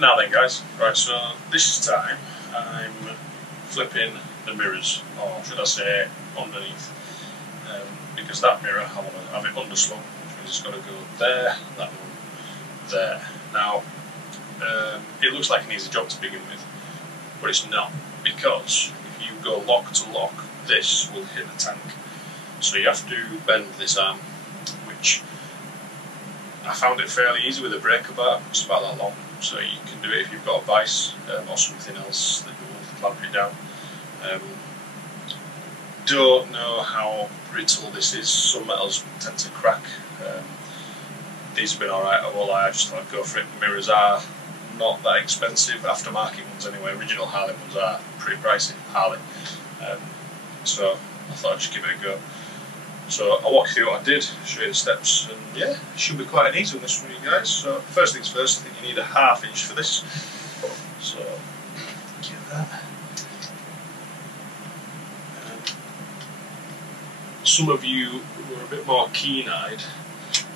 Now then guys, right, so this time I'm flipping the mirrors, or should I say underneath, because that mirror I want to have it underslung, which means it's got to go there, that one, there. Now, it looks like an easy job to begin with, but it's not, because if you go lock to lock, this will hit the tank. So you have to bend this arm, which I found it fairly easy with a breaker bar. It's about that long, so you can do it if you've got a vice or something else that will clamp it down. Don't know how brittle this is. Some metals tend to crack. These have been alright. Well, I just thought I'd go for it. Mirrors are not that expensive, aftermarket ones anyway. Original Harley ones are pretty pricey, Harley. So I thought I'd just give it a go. So I'll walk you through what I did, show you the steps, and yeah, it should be quite an easy one this for you guys. So first things first, I think you need a 1/2 inch for this. So get that. Some of you who are a bit more keen-eyed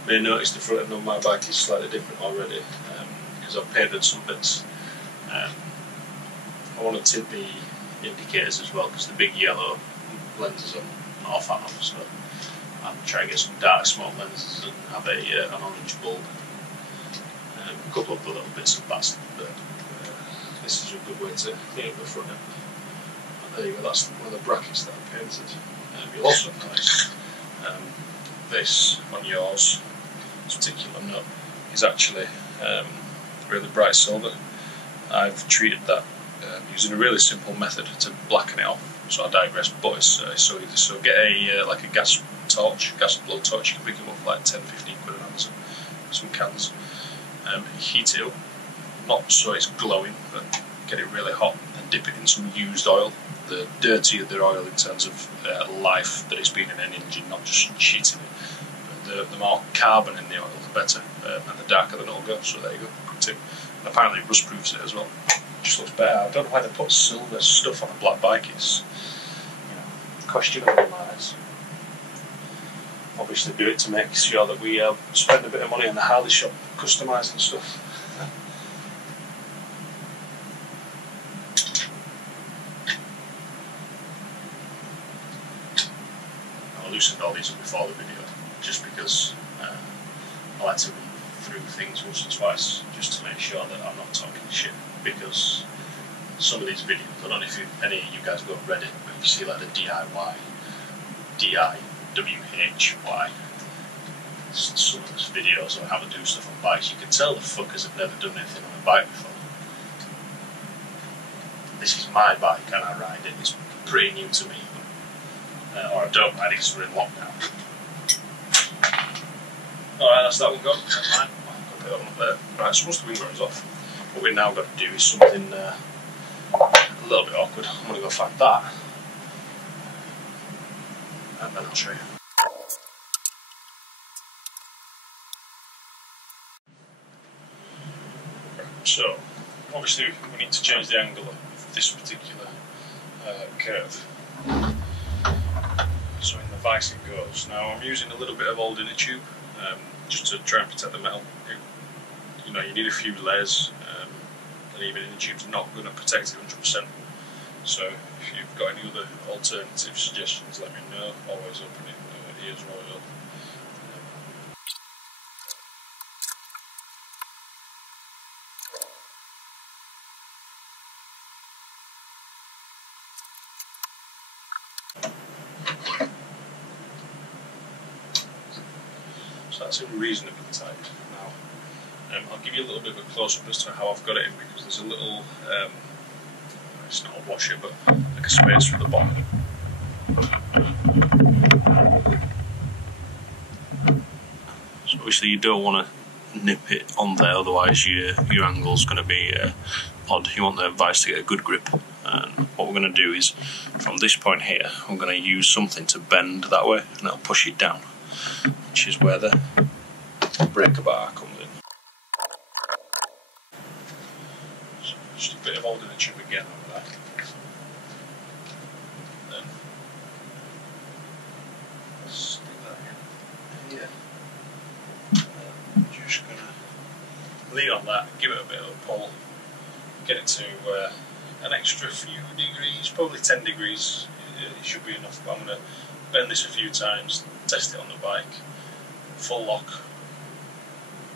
may notice the front end on my bike is slightly different already, because I've painted some bits. I want to tint the indicators as well, because the big yellow lenses I'm not a fan of, so I'm trying to get some dark smoke lenses and have an orange bulb. A couple of little bits of bats, but this is a good way to clean up the front end. And there you go, that's one of the brackets that I painted. You'll also notice this on yours, this particular nut, is actually really bright silver. I've treated that using a really simple method to blacken it off. So I digress, but it's so easy. So get a like a gas torch, gas blow torch. You can pick them up for like 10-15 quid on Amazon. Some cans. Heat it up, not so it's glowing, but get it really hot and dip it in some used oil. The dirtier the oil in terms of life that it's been in an engine, not just cheating it. But the more carbon in the oil, the better, and the darker the nut will go. So there you go, good tip. And apparently rust proofs it as well. Just looks better. I don't know why they put silver stuff on a black bike. It's, you know, questionable in my eyes. Obviously do it to make sure that we spend a bit of money on the Harley shop customising stuff. I loosened all these up before the video, just because I like to run through things once or twice, just to make sure that I'm not talking shit, because some of these videos, I don't know if any of you guys go on Reddit, but if you see like the DIY, DIWHY, some of those videos on how to do stuff on bikes, you can tell the fuckers have never done anything on a bike before. This is my bike and I ride it, it's pretty new to me, or I don't ride it because we're in lockdown. Alright, that's that one gone, that's mine. I'll put that one up there. Right, so once the wing mirror's off, what we've now got to do is something a little bit awkward. I'm going to go find that, and then I'll show you. So, obviously we need to change the angle of this particular curve. So in the vice it goes. Now I'm using a little bit of old inner tube, just to try and protect the metal. You know, you need a few layers, and even inner tube's not going to protect it 100%. So if you've got any other alternative suggestions, let me know. Always open it, ears are always open. So that's in reasonably tight. Now, I'll give you a little bit of a close-up as to how I've got it in, because there's a little, it's not a washer, but like a space for the bottom. So obviously you don't want to nip it on there, otherwise your angle's going to be odd. You want the vice to get a good grip. And what we're going to do is, from this point here, I'm going to use something to bend that way, and it'll push it down, which is where the breaker bar comes in. So just a bit of old inner tube again over that. Then stick that in here. Just going to lean on that, give it a bit of a pull, get it to an extra few degrees, probably 10 degrees, it should be enough, but I'm going to bend this a few times, test it on the bike, full lock,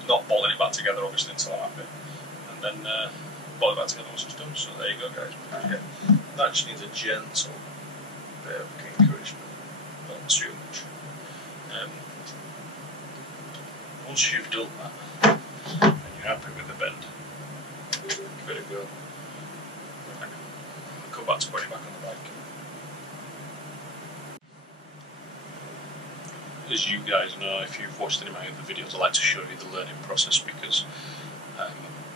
not bolting it back together obviously until I'm happy, and then bolt it back together once it's done. So there you go guys, that just needs a gentle bit of encouragement, not too much. Once you've done that and you're happy with the bend, give it a go. Right. I'll come back to putting it back on the bike. As you guys know, if you've watched any of my other videos, I like to show you the learning process, because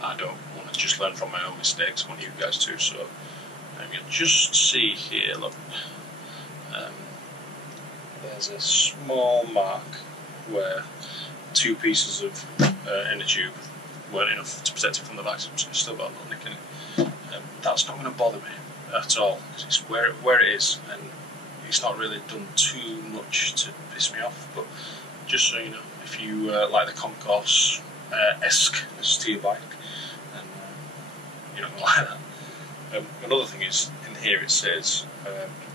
I don't want to just learn from my own mistakes, I want you guys to. So you'll just see here, look, there's a small mark where 2 pieces of inner tube weren't enough to protect it from the back, so it's still got a little nick in it. That's not going to bother me at all, because it's where it is, and it's not really done too much to piss me off. But just so you know, if you like the concourse-esque to your bike, then you're not going to like that. Another thing is, in here it says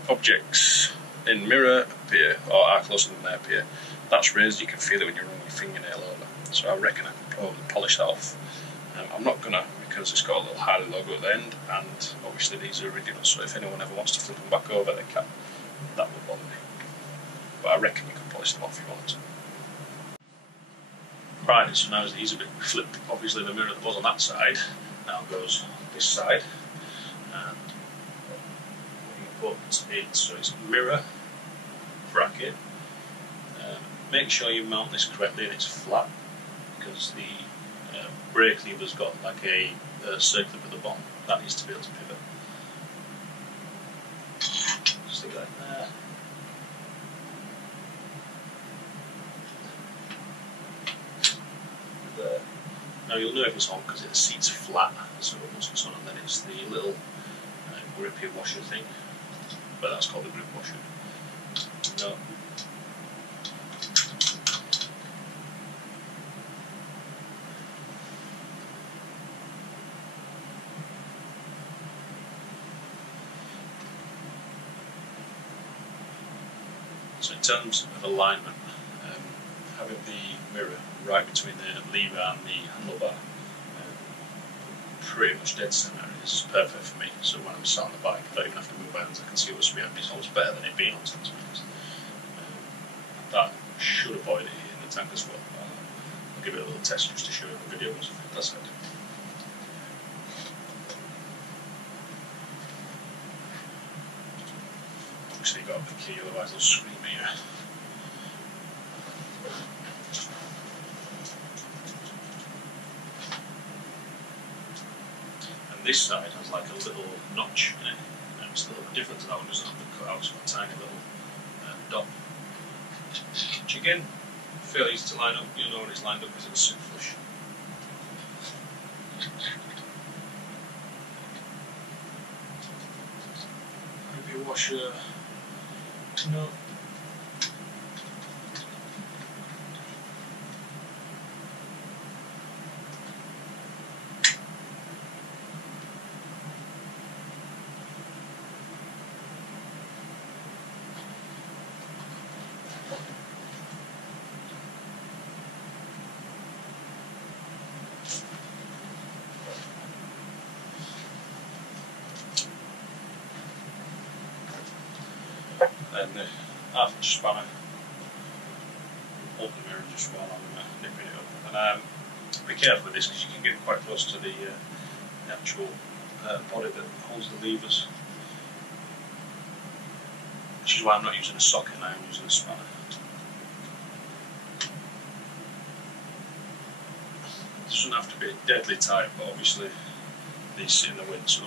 objects in mirror appear, or are closer than they appear. That's raised, you can feel it when you run your fingernail over. So I reckon I can probably polish that off. I'm not going to, because it's got a little Harley logo at the end, and obviously these are original, so if anyone ever wants to flip them back over, they can. That will bother me. But I reckon you can polish them off if you want to. Right, so now these are a bit flipped. Obviously the mirror that was on that side now goes this side. And we put it, so it's mirror, bracket. Make sure you mount this correctly and it's flat, because the brake lever's got like a circle at the bottom. That needs to be able to pivot. Just like that. There. Now you'll know if it's on because the seat's flat, so once it's on, and then it's the little grippy washer thing, but that's called the grip washer. No. So in terms of alignment, having the mirror right between the lever and the handlebar, pretty much dead centre, is perfect for me. So when I'm sat on the bike, I don't even have to move my hands, I can see what's behind me. It's almost better than it being on something. That should avoid it hitting the tank as well. I'll give it a little test just to show you the video. That's it. Obviously you've got a key, otherwise they'll scream at you. And this side has like a little notch in it, and it's a little bit different to that one, doesn't have the cut out, so a tiny little dot. Which again, fairly easy to line up. You'll know when it's lined up because it's super flush. Maybe a washer. No. Then the half-inch spanner, hold the mirror just while I'm nipping it up. And be careful with this because you can get quite close to the actual body that holds the levers. Which is why I'm not using a socket now, I'm using a spanner. It doesn't have to be deadly tight, but obviously these sit in the wind, so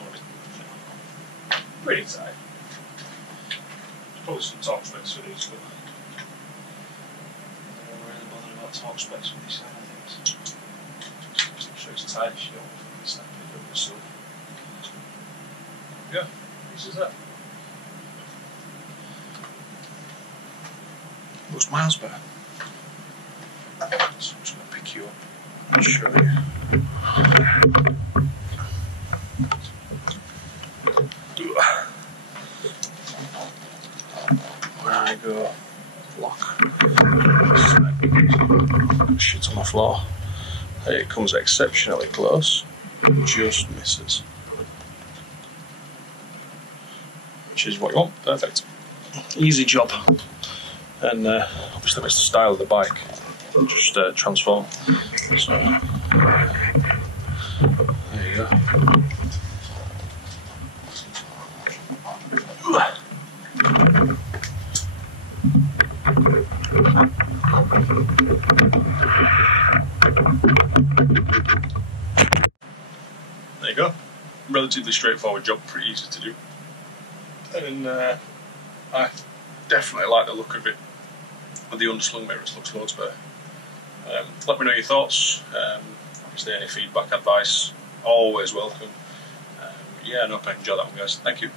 pretty tight. Probably some torque specs for these, but I don't really bother about torque specs for these kind of things. Make sure it's tight if you don't snap it up. So yeah, this is that. Looks miles better. So I'm just going to pick you up and show you. Where I go, lock, shit on the floor. It comes exceptionally close, just misses. Which is what you want, perfect. Easy job. And obviously it's the style of the bike, just transform. So, there you go. There you go. Relatively straightforward job, pretty easy to do. And I definitely like the look of it with the unslung mirrors, looks loads better. Let me know your thoughts. Obviously any feedback, advice, always welcome. Yeah, I hope I enjoyed that one, guys. Thank you.